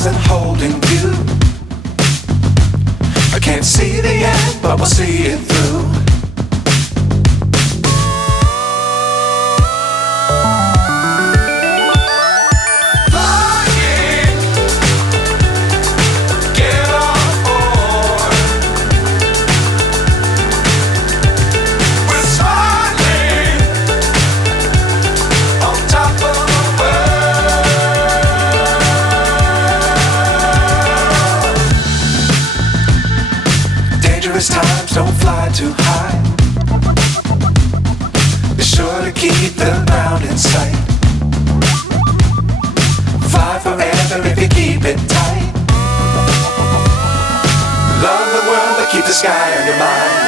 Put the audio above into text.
stars and holding you. I can't see the end, but we'll see it through. Times don't fly too high. Be sure to keep the ground in sight. Fly forever if you keep it tight. Love the world but keep the sky on your mind.